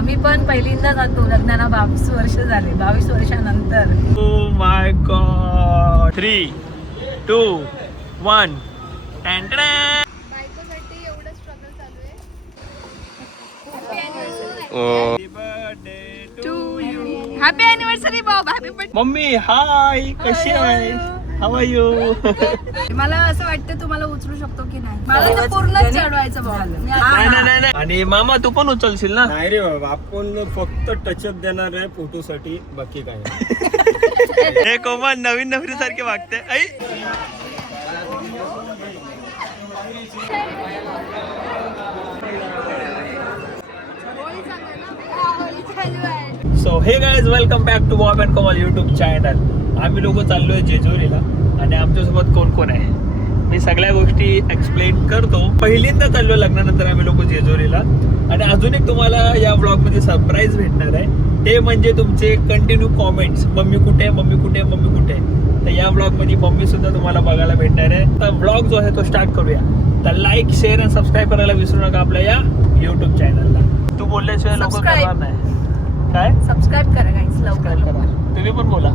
आम्ही पण पहिल्यांदा जातो लग्नाला 22 वर्ष झाले. 22 वर्षानंतर. Oh my God. 3, 2, 1. बायकोसाठी एवढं स्ट्रगल चालू आहे. Happy anniversary Bob. Happy birthday. Mummy hi, कशी आहे? How are you? मला असं वाटतं तुम्हाला उचलू शकतो की नाही. मला तर पूर्ण चढवायचं नाही. आणि मामा तू पण उचलशील ना? नाही रे बाबा, आपण फक्त टचअप देणार आहे फोटोसाठी, बाकी काय हे कोमल नवीन नवरी सारखे वागते. आई so hey guys, welcome back to Bob and Komal YouTube channel. आम्ही लोक चाललोय जेजुरीला आणि आमच्यासोबत कोण कोण आहे मी सगळ्या गोष्टी एक्सप्लेन करतो. पहिल्यांदा चाललोय लग्नानंतर आम्ही लोक जेजुरीला. आणि अजून एक तुम्हाला या ब्लॉग मध्ये सरप्राईज भेटणार आहे, ते म्हणजे तुमचे कंटिन्यू कॉमेंट्स. मम्मी कुठे, मम्मी कुठे, मम्मी कुठे. तर या ब्लॉग मध्ये मम्मी सुद्धा तुम्हाला बघायला भेटणार आहे. तर ब्लॉग जो आहे तो स्टार्ट करूया. तर लाईक, शेअर आणि सबस्क्राईब करायला विसरू नका आपल्या या युट्यूब चॅनलला. तू बोलल्याशिवाय लोक करणार नाही. काय सबस्क्राईब करा गाईस लवकर. तुम्ही पण बोला.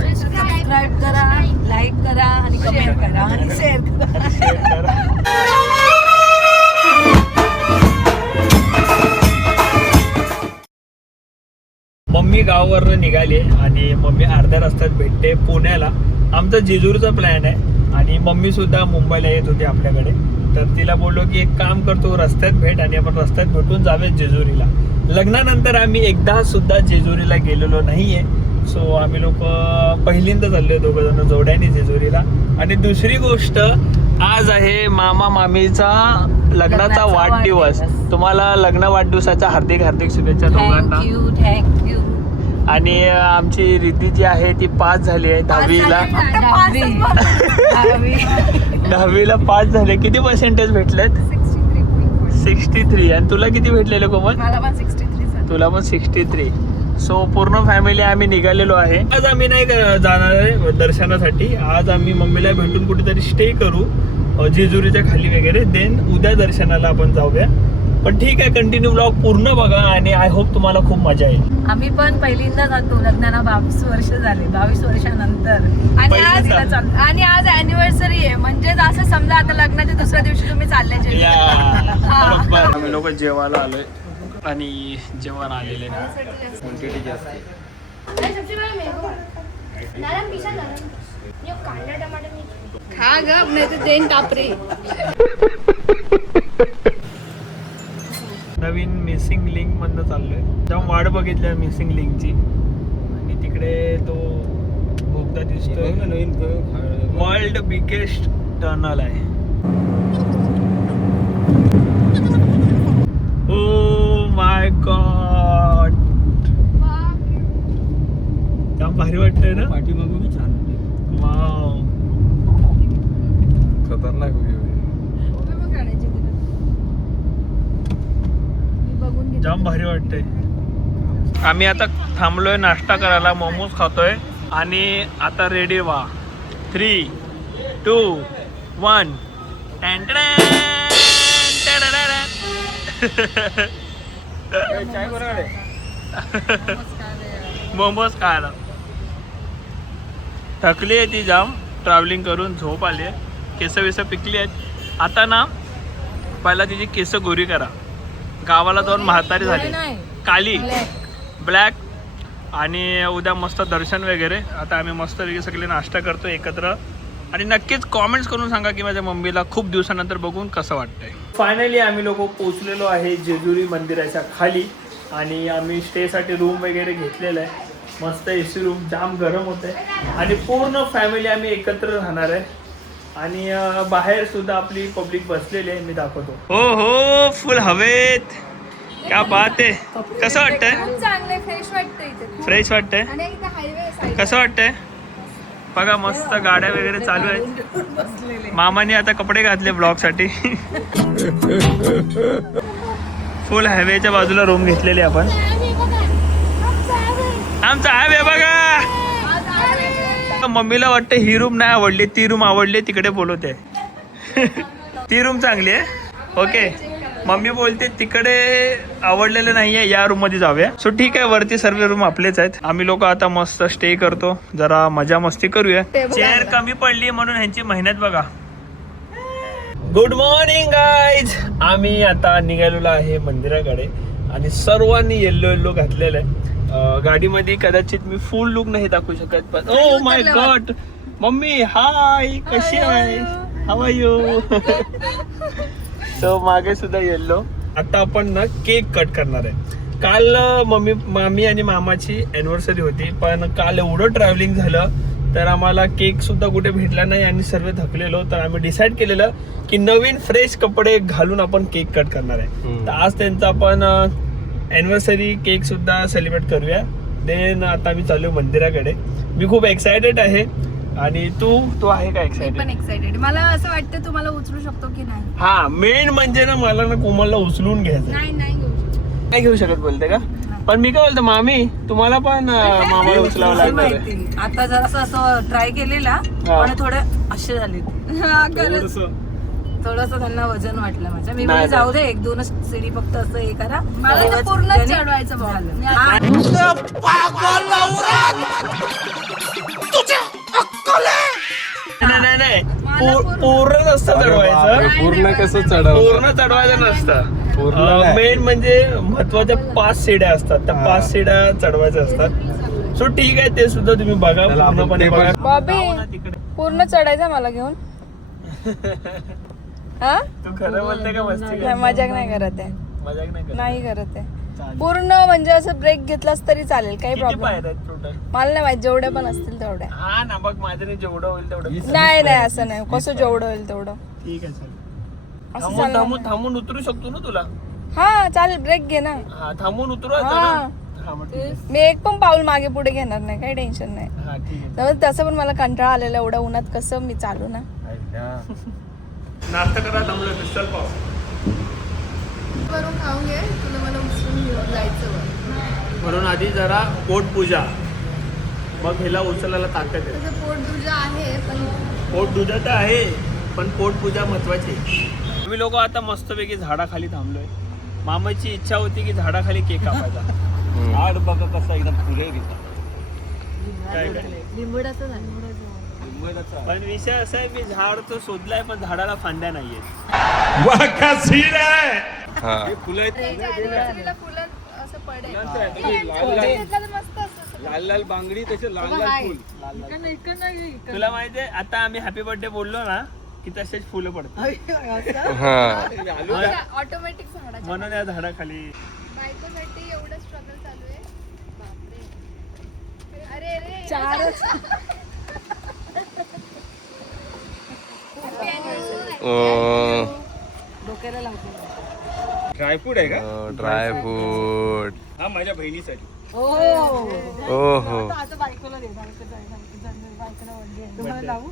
सबस्क्राईब करा, लाईक करा आणि कमेंट करा आणि शेअर करा. मम्मी गावावर निघाली आणि मम्मी अर्ध्या रस्त्यात भेटते पुण्याला. आमचा जेजुरीचा प्लॅन आहे आणि मम्मी सुद्धा मुंबईला येत होती आपल्याकडे. तर तिला बोललो की एक काम करतो, रस्त्यात भेट आणि आपण रस्त्यात भेटून जाऊया जेजुरीला. लग्नानंतर आम्ही एकदा सुद्धा जेजुरीला गेलेलो नाहीये. सो आम्ही लोक पहिल्यांदा चाललोय दोघं जण जोड्याने जेजुरीला. आणि दुसरी गोष्ट, आज आहे मामा मामीचा लग्नाचा वाढदिवस. तुम्हाला लग्न वाढदिवसाच्या हार्दिक हार्दिक शुभेच्छा दोघांना. थँक्यू. आणि आमची रिद्धी जी आहे ती पास झाली आहे 10वीला. 10वीला पास झाले. किती पर्सेंटेज भेटलेत? 63. आणि तुला किती भेटलेले कोमल? मला पण 63. तुला पण 63. सो पूर्ण फॅमिली आम्ही निघालेलो आहे. आज आम्ही नाही जाणार आहे दर्शनासाठी. आज आम्ही मम्मीला भेटून कुठेतरी स्टे करू जेजुरीच्या खाली वगैरे. देन उद्या दर्शनाला आपण जाऊया. पण ठीक आहे, कंटिन्यू ब्लॉग पूर्ण बघा आणि आय होप तुम्हाला खूप मजा येईल. आम्ही पण पहिल्यांदा जातो लग्नाला 22 वर्ष झाले. 22 वर्षानंतर. आणि आज अॅनिव्हर्सरी आहे. म्हणजे असं समजा आता लग्नाच्या दुसऱ्या दिवशी तुम्ही चालले. आम्ही लोक जेवायला आलोय आणि जेवण आलेले क्वांटिटी जास्त. खा ग, नाही तर देन टापरे. नवीन मिसिंग लिंक मधनं चाललोय. तेव्हा वाट बघितली मिसिंग लिंकची आणि तिकडे तो बोगदा दिसतोय. नवीन वर्ल्ड बिगेस्ट टनल आहे. ओ माय गॉड, त्या भारी वाटतंय ना. पाठीमागं बी छान वाव, खतरनाक जाम भारी वाटतंय. आम्ही आता थांबलोय नाश्ता करायला, मोमोज खातोय आणि आता रेडी व्हा. 3, 2, 1. चाय बरोबर. मोमोज खायला. थकली आहे ती जाम, ट्रॅव्हलिंग करून झोप आली आहे. केस विस पिकली आहेत. आता ना पहिला तिची केस गोरी करा. गावाला जाऊन म्हातारी झाली, काली ब्लॅक. आणि उद्या मस्त दर्शन वगैरे. आता आम्ही मस्त सगळे नाश्ता करतो एकत्र. आणि नक्कीच कॉमेंट्स करून सांगा की माझ्या मम्मीला खूप दिवसानंतर बघून कसं वाटतंय. फायनली आम्ही लोक पोचलेलो आहे जेजुरी मंदिराच्या खाली. आणि आम्ही स्टेसाठी रूम वगैरे घेतलेला आहे. मस्त AC रूम, जाम गरम होते. आणि पूर्ण फॅमिली आम्ही एकत्र राहणार आहे. आणि बाहेर सुद्धा आपली पब्लिक बसलेली आहे, मी दाखवतो. हो हो, फुल हवेत. क्या बात आहे. कसं वाटतंय? चांगले फ्रेश वाटतं इथे. फ्रेश वाटतंय. आणि इथे हायवे कसं वाटतंय? बघा मस्त गाड्या वगैरे चालू आहेत. मामाने आता कपडे घातले ब्लॉग साठी. फुल हायवेच्या बाजूला रूम घेतलेली आपण. आमचा हायवे बघा. मम्मीला वाटतं ही रूम नाही आवडली, ती रूम आवडली, तिकडे बोलवते. ती रूम चांगली आहे. ओके, मम्मी बोलते तिकडे आवडलेलं नाहीये, या रूम मध्ये जाऊया. सो ठीक आहे, वरती सर्व रूम आपलेच आहेत. आम्ही लोक आता मस्त स्टे करतो, जरा मजा मस्ती करूया. चेअर कमी पडली म्हणून ह्यांची मेहनत बघा. Good morning guys. आम्ही आता निघालेलो आहे मंदिराकडे आणि सर्वांनी येल्लो घातलेलं आहे. गाडीमध्ये कदाचित मी फुल लुक नाही दाखवू शकत, पण oh my God mummy hi, कशी आहे, हाव आर यू. सो मागे सुद्धा येल्लो. आता आपण ना केक कट करणार आहे. काल मामी आणि मामाची अॅनिव्हर्सरी होती, पण काल एवढं ट्रॅव्हलिंग झालं तर आम्हाला केक सुद्धा कुठे भेटला नाही आणि सर्व थकलेलो. तर आम्ही डिसाईड केलेलं की नवीन फ्रेश कपडे घालून आपण केक कट करणार आहे. तर आज त्यांचा आपण अॅनिव्हर्सरी केक सुद्धा सेलिब्रेट करूया. देन आता मी चालू मंदिराकडे. मी खूप एक्सायटेड आहे. आणि तू आहे का एक्सायटेड? पण एक्साइटेड. मला असं वाटतं तुम्हाला उचलू शकतो की नाही. हा, मेन म्हणजे ना मला ना कोमलला उचलून घ्यायचं. नाही घेऊ शकत बोलते का? पण मी काय बोलतो मामी, तुम्हाला पण मामाला उचलावं लागणार आहे. आता जरासं असं ट्राय केलेला, पण थोडे असे झाले. थोडस त्यांना वजन वाटलं माझ्या. मी म्हणजे जाऊ दे, 1-2 सीडी फक्त असं हे करा. मला पूर्ण चढवायचं नाही पूर्ण नसतं चढवायचं. पूर्ण कसं चढवलं? पूर्ण चढवायचं नसतं. मेन म्हणजे महत्वाच्या 5 सीड्या असतात, त्या 5 सीड्या चढवायच्या असतात. सो ठीक आहे, ते सुद्धा तुम्ही बघा, पूर्णपणे बघा. बॉबी पूर्ण चढायचं मला घेऊन. हा, तू खरं बोलते का मस्ती? मजाक नाही करत आहे. मजाक नाही करत आहे. पूर्ण म्हणजे असं ब्रेक घेतलास तरी चालेल, काही प्रॉब्लेम मला नाही माहिती. जेवढे पण असतील तेवढे. हा ना, बघ माझ्याने जेवढं होईल तेवढं. नाही असं नाही, कसं जेवढं होईल तेवढं. ठीक आहे, चालेल. असं थांबून उतरू शकतो ना तुला? हा चालेल, ब्रेक घे ना. हा, थांबून उतरू आता हा. ना? हा, मग ठीक आहे. मी एक पण पाऊल मागे पुढे घेणार नाही, काही टेन्शन नाही. हा, ठीक आहे. तर तसं पण मला कंटाळा आलेला एवढ्या उन्हात, कसं मी चालू ना. नाश्ता करा थांबलोय, मिस्टर पाव. करून खाऊन घे, तुला मला उचलून घेऊन जायचं. म्हणून आधी जरा पोट पूजा, मग हिला उचलायला ताकद आहे. तुझं पोट तुझं आहे, पण पोट दुधा तर आहे, पण पोट पूजा महत्वाची. आम्ही लोक आता मस्तपैकी झाडाखाली थांबलोय. मामाची इच्छा होती की झाडाखाली केक कापायचा. झाड बघा कसं एकदम फुले काय लिंबूडाचं पण विषय असा आहे, मी झाड तो शोधलाय पण झाडाला फांद्या नाहीये. फुलं असं पडेल. लाल लाल बांगडी, त्याचे लाल लाल फुल. तुला माहितीये, आता आम्ही हॅपी बर्थडे बोललो ना की तसेच फुलं पडतात. ऑटोमॅटिक झाडाच्या म्हणून या झाडाखाली. बायकोसाठी एवढं स्ट्रगल चालू आहे. बापरे. अरे 4 डोक्याला लावतो. ड्रायफ्रूट आहे का? ड्रायफ्रूट. हा, माझ्या बहिणीसाठी. ओहो. तुम्हाला लावू.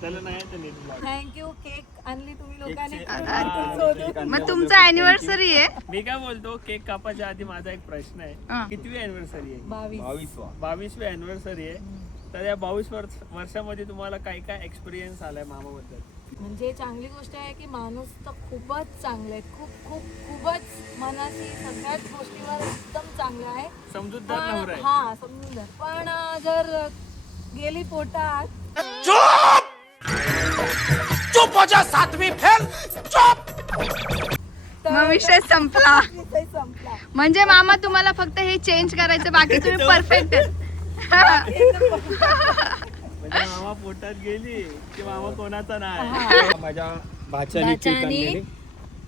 त्याला नाही तर नीट लाव. थँक्यू. केक आणली तुम्ही लोकांनी. मग तुमचा अॅनिव्हर्सरी आहे. मी काय बोलतो, केक कापायच्या आधी माझा एक प्रश्न आहे. कितवी अॅनिव्हर्सरी आहे? 22वी अॅनिव्हर्सरी आहे. तर या 22 वर्षामध्ये तुम्हाला काय काय एक्सपिरियन्स आलाय मामाबद्दल? म्हणजे चांगली गोष्ट आहे की माणूस तर खूपच चांगले आहेत. खूपच मनाची सगळ्याच गोष्टीवर एकदम चांगला आहे. समजूतदार नवरा आहे. हा, समजूतदार. पण जर गेली पोटात मग विषय संपला. संपला. म्हणजे मामा तुम्हाला फक्त हे चेंज करायचं, बाकी तुम्ही परफेक्ट आहे. म्हणजे मामा पोटात गेली की मामा कोणाचा नाही. माझ्या भाच्याने केक आणलेले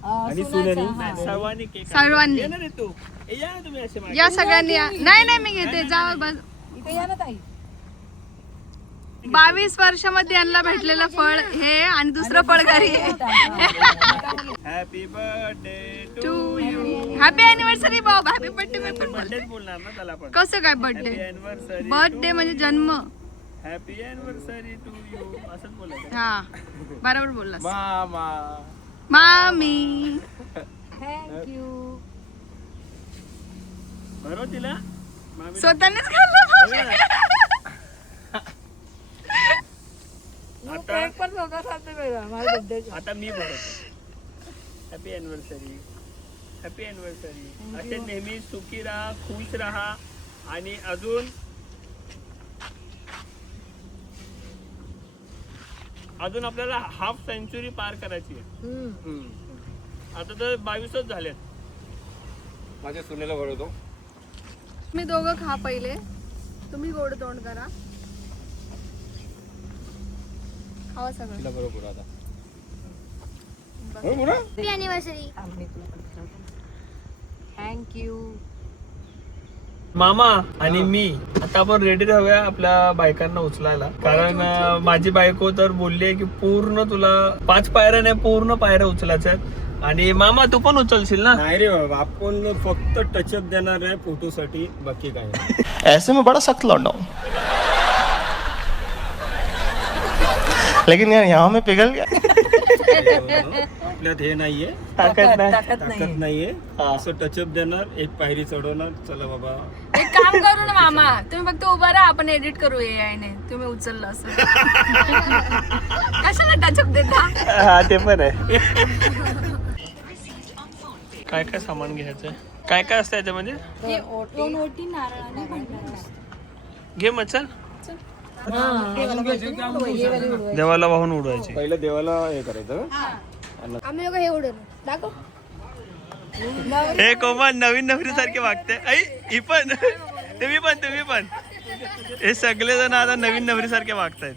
आणि सुनेनी. सर्वांनी केक सर्वांनी. येणार आहे तू? या ना तुम्ही असे मागे. या सगळ्यांनी या. नाही मी घेते, जा बस. इथे या ना ताई. 22 वर्षामध्ये यांना भेटलेलं फळ हे, आणि दुसरं फळ घरी आहे. Happy birthday to you. Happy anniversary बाबा. Happy birthday. बर्थडेच बोलणार ना त्याला पण. कसं काय हॅपी बर्थडे? अॅनिव्हर्सरी. बर्थडे म्हणजे जन्म. हॅपी अॅनिव्हर्सरी टू यू असंच बोलायचं. हा, बरोबर बोललास. मामा. मामी. थँक्यू. बरोबर तिला मामी. स्वतःनेच खाल्लं. आता पण लोकांना माझ्या बर्थडे. आता मी भरतो. Happy anniversary. Happy anniversary. असे नेहमी सुखी राहा, खुश राहा. आणि अजून आपल्याला हाफ सेंचुरी पार करायची आहे. आता तर 22च झालेत. माझ्या सुनेला बोलवतो. मी दोघं खा पहिले, तुम्ही गोड तोंड करा. खावा सगळं. तिला बरोबर आता थँक्यू. मामा आणि मी आता आपण रेडी राहूया आपल्या बायकांना उचलायला. कारण माझी बायको तर बोलली आहे की पूर्ण तुला 5 पायऱ्या नाही, पूर्ण पायऱ्या उचलायच्या आहेत. आणि मामा तू पण उचलशील ना? नाही रे बाबा, आपण फक्त टचअप देणार आहे फोटोसाठी, बाकी काय नाही. ऐसे में बड़ा सख्त लौंडा हूं, लेकिन यार यहाँ में पिघल गया. आपल्यात हे नाहीये, ताकद नाही. ताकद नाहीये. असं टचअप देणार, एक पायरी चढवणार. चला बाबा, एक काम करू ना मामा, तुम्ही फक्त उभा राहा, आपण एडिट करू AI ने. तुम्ही उचललं असं. कशाला टचअप देता? हा ते पण आहे. काय काय सामान घ्यायचंय, काय काय असतं याच्यामध्ये? ओटी नारळ घे मग चल. देवाला वाहून उडवायची. पहिलं देवाला हे करायचं. आम्ही लोक हे उडवलं दाखव. हे कोमल नवीन नवरी सारखे वागते. ऐ ही पण तुम्ही पण हे सगळे जण आता नवीन नवरी सारखे वागतायत.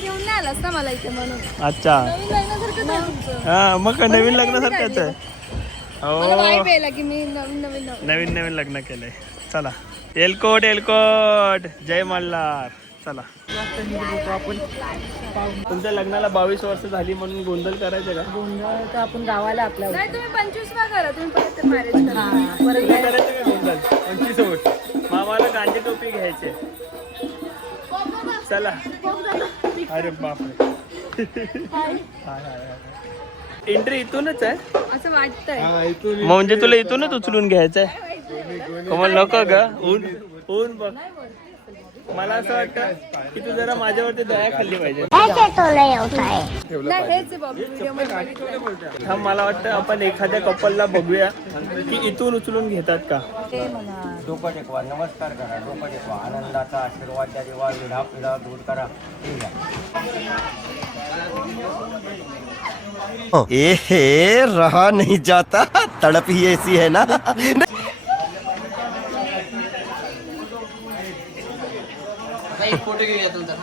घेऊन नाही आलास ना मला इथे म्हणून. अच्छा, लग्नासारखं नाही तुमचं. हा मग नवीन लग्नासारखंच आहे. मला हो, वाईब यायला की मी नवीन लग्न केलंय. चला एलकोट जय मल्हार. चला तुमच्या लग्नाला 22 वर्ष झाली म्हणून गोंधळ करायचे का? गोंधळ तर आपण गावाला आपल्या. नाही, तुम्ही 25वा करा, तुम्ही परत मॅरेज करा. परत करायचं का गोंधळ? 25 वर्ष मामाला गांधी टोपी घ्यायचे. चला. अरे बापरे. एंट्री इथूनच आहे असं वाटतंय. म्हणजे तुला इथूनच उचलून घ्यायचंय. कमल नको ग, ऊन बघ. मला असं वाटतं की तू जरा माझ्यावरती दया खाल्ली पाहिजे. नाही, हेच आहे बाबू, व्हिडिओमध्ये बघितलंय. हा मला वाटतं आपण एखाद्या कपलला बघूया की इथून उचलून घेतात का. डोकं टेकवा, नमस्कार करा, डोकं टेकवा, आनंदाचा आशीर्वाद द्या देवा, विढा पिढा दूर करा. ए रहा नहीं जाता, तड़प ही ऐसी है ना. फोटो घेऊया तुमचा.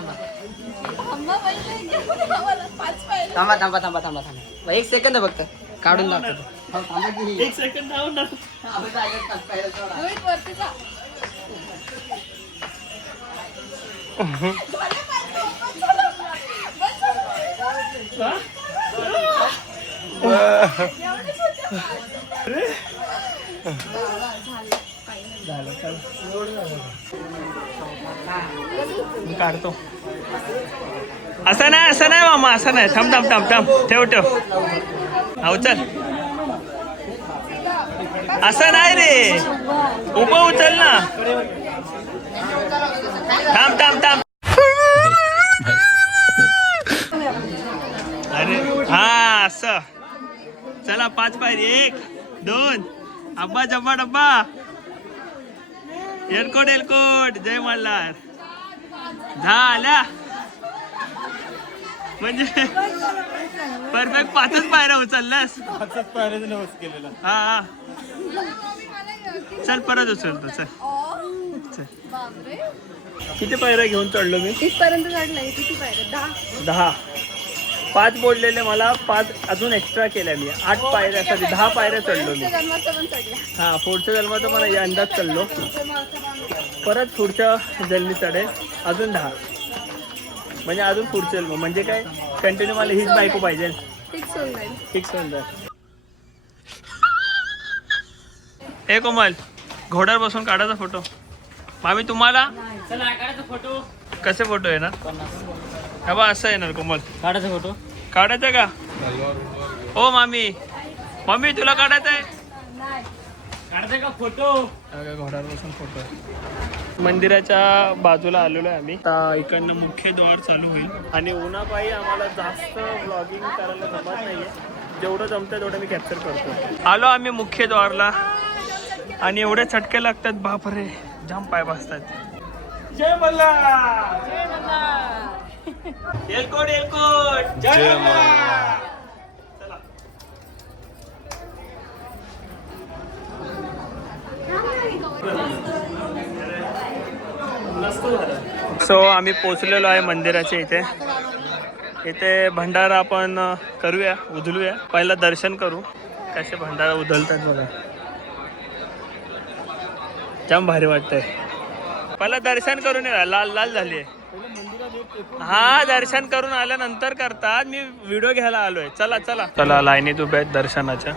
थांबा पहिले. आम्हाला 5 पाहिजे. थांबा. 1 सेकंद फक्त काढून लागतो. एक सेकंद थांब ना. रोहित वरती जा. काढतो. असं नाही मामा, असं नाही. थांब ठेव. हो चल. असं नाही रे, उभं उचल ना. थांब. अरे हा असं. चला 5 पायरी. 1 2 अब्बा जब्बा डब्बा. एलकोट जय मल्हार. झाल्या म्हणजे परफेक्ट 5च पायऱ्या उचलल्यास. 5च पायऱ्याचं नवस केलेला. हा चल परत उचलतो. चल. बापरे, किती पायऱ्या घेऊन चढलो मी? इथपर्यंत चढलाय. किती पाहिजे? 10. 5 बोललेले मला 5 अजून एक्स्ट्रा केल्या मी. 8 पायऱ्यासाठी 10 पायऱ्या चढलो मी. जन्माचं पण चढला. हा पुढच्या जन्माचं मला या अंदाज चढलो. परत पुढच्या जन्मी चढेल अजून 10. म्हणजे अजून पुढचे जन्म. म्हणजे काय कंटिन्यू मला हीच बायको पाहिजे. फिक्स होऊन जाईल. फिक्स होऊन जाईल. हे कोमल, घोड्यावर बसून काढायचा फोटो. मामी तुम्हाला फोटो कसे फोटो येणार? हा बा असं येणार कोमल. काढायचा फोटो. काढायचा का? हो मामी तुला काढायचा आहे? काढायचा का फोटो? घोड्यावर बसून फोटो. मंदिराच्या बाजूला आलेलो आहे आम्ही. आता इकडनं मुख्य द्वार चालू होईल आणि उन्हापायी आम्हाला जास्त ब्लॉगिंग करायला जमत नाहीये. जेवढं जमतं तेवढं मी कॅप्चर करतो. आलो आम्ही मुख्य द्वारला आणि एवढे चटके लागतात बापरे, जाम पाय बसतात. जय मल्हार, जय मल्हार, एलकोट एलकोट, जय मल्हार. चला. सो आम्ही पोचलेलो आहे मंदिराच्या इथे. इथे भंडारा आपण करूया, उधलूया. पहिला दर्शन करू कसे भंडारा उधलतात बघा, जाम भारी वाटतंय. पहिला दर्शन करून या, लाल लाल झाली आहे. हा दर्शन करून आल्यानंतर करतात, मी व्हिडिओ घ्यायला आलोय. चला चला चला, लाईनीत उभ्या आहेत दर्शनाच्या.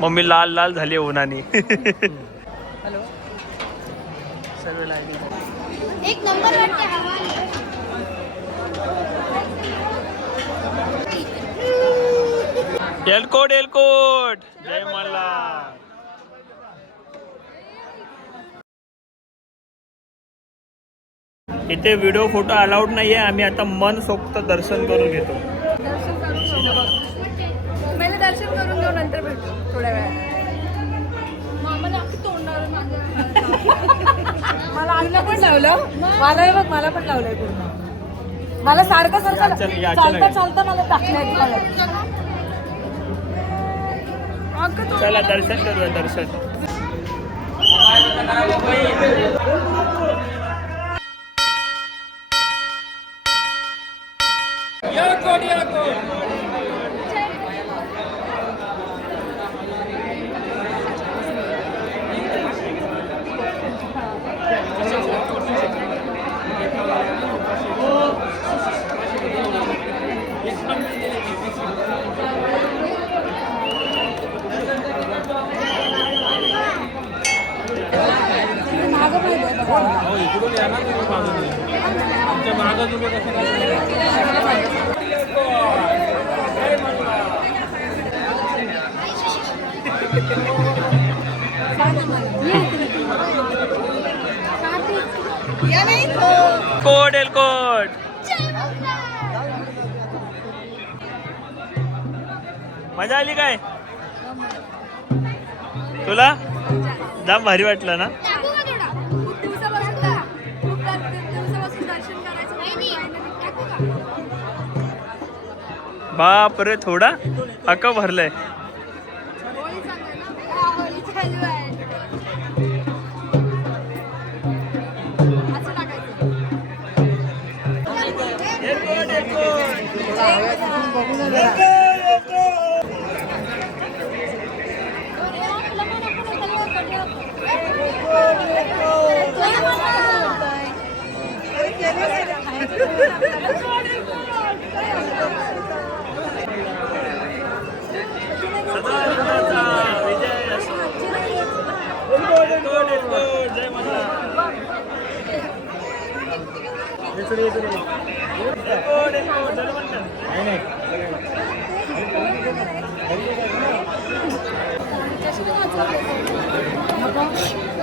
मम्मी लाल लाल झाली उन्हाने. हॅलो, सर्व लाईनीत एक नंबर एलकोट एलकोट, जय मल्हार. इथे व्हिडिओ फोटो अलाउड नाहीये. आम्ही आता मन सोक्त दर्शन करून घेतो. दर्शन करून घेऊ, पहिले दर्शन करून घेऊ, नंतर भेटू थोड्या वेळात. मला अख्खी तोंडावर मला अन्न पण लावलं, मला बघ, मला पण लावलंय पूर्ण. मला सारखं सारखं चालता चालता मला टाकण्यात. चला दर्शन करूया, दर्शन. कोट एलकोट. मजा आली काय तुला? जाम भारी वाटलं ना? बाप रे, थोडा अक्का भरलंय.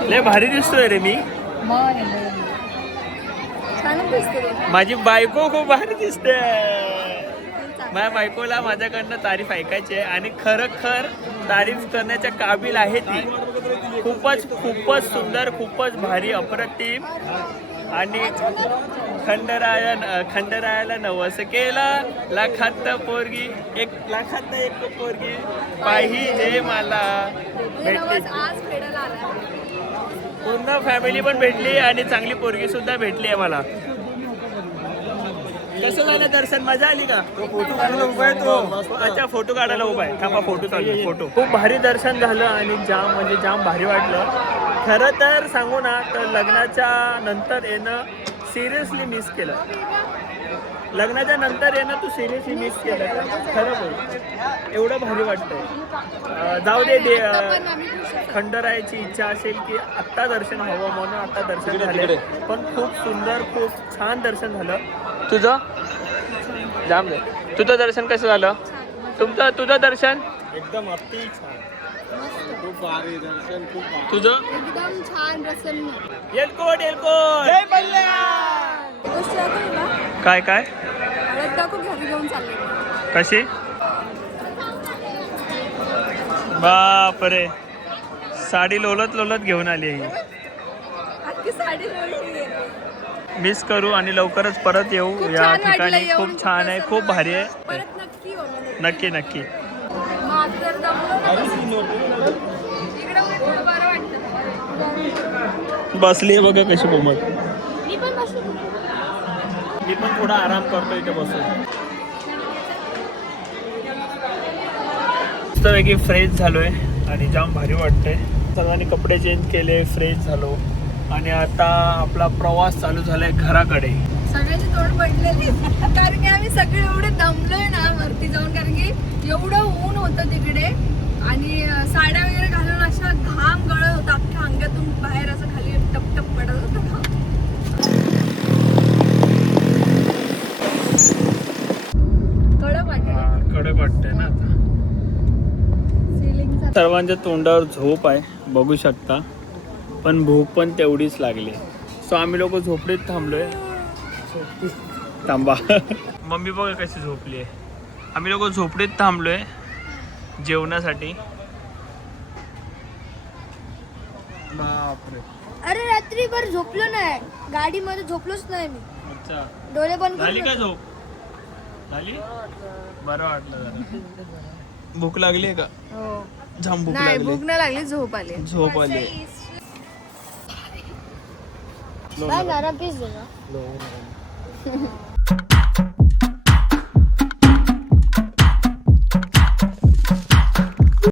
लय भारी दिसतोय रे मी. माझी बायको खूप भारी दिसते. माझ्या बायकोला माझ्याकडनं तारीफ ऐकायची आहे आणि खरखर तारीफ करण्याच्या काबिल आहे ती. खूपच खूपच सुंदर, खूपच भारी, अप्रतिम. आणि खंडरायाला नवस केला, लाखात पोरगी, 1,00,000 एक पोरगी पाहिजे मला. भेटली, पूर्ण फॅमिली पण भेटली आणि चांगली पोरगी सुद्धा भेटली आहे मला. कसं झालं दर्शन? मजा आली का? फोटो काढायला उभा आहे तो. अच्छा, फोटो काढायला उभा आहे. थांबा, फोटो चालू आहे. फोटो. खूप भारी दर्शन झालं आणि जाम म्हणजे जाम भारी वाटलं. खरं तर सांगू ना, तर लग्नाच्या नंतर येणं सिरियसली मिस केलं. लग्नाच्या नंतर येणं तू सिरियसली मिस केलं. खरं बोल, एवढं भारी वाटतंय. जाऊ दे, खंडरायाची इच्छा असेल की आत्ता दर्शन हवं म्हणून आत्ता दर्शन झाले. पण खूप सुंदर, खूप छान दर्शन झालं. तुझं जाम झालं. तुझं दर्शन कसं झालं? तुझं दर्शन एकदम अति छान, खूप भारी दर्शन, खूप भारी. तुझं एकदम छान प्रसन्न. एलकोट एलकोट, जय मल्हार. गोष्ट काय काय हळद दाखवून घरी घेऊन चालले. कशी? बापरे, साडी लोलत लोलत घेऊन आली आहे अख्खी साडी लोळली आहे. मिस करू आणि लवकरच परत येऊ खूप या छान वाटलं ठिकाणी. येऊन, खूप छान आहे, खूप भारी आहे. परत नक्की हो म्हणजे. नक्की नक्की. मग आज जर जमलं ना इकडे उलट थोडं बरं वाटतं. बसली आहे बघा कशी बोमत. मी पण बसू. मी पण थोडा आराम करतो इथे बसून. मस्तपैकी फ्रेश झालोय आणि जाम भारी वाटतंय. सगळ्यांनी कपडे चेंज केले, फ्रेश झालो आणि आता आपला प्रवास चालू झालाय घराकडे. सगळ्यांची तोंड पडलेली कारण की आम्ही सगळे एवढे दमलोय ना वरती जाऊन, कारण की एवढं ऊन होतं तिकडे आणि साड्या वगैरे घालून अशा घाम गळत होता अख्ख्या अंगातून बाहेर, असं खाली टपटप पडत होतं. कडक वाटत कडक वाटतंय ना आता. सिलिंगचा. सर्वांच्या तोंडावर झोप आहे बघू शकता, पण भूक पण तेवढीच लागली. सो आम्ही लोक झोपडीत थांबलोय. थांबा. मम्मी बघा कशी झोपली आहे. आम्ही लोक झोपडीत थांबलोय जेवणासाठी. बापरे. अरे रात्रीभर झोपलो नाही, गाडीमध्ये झोपलोच नाही मी. अच्छा, डोळे बंद झाली करून का झोप? झाली, बरं वाटलं जरा. भूक लागली आहे का? जाम भूक नाही, लागली. भूक नाही लागली, झोप आली. झोप आली. काय नारा पीस दे ना.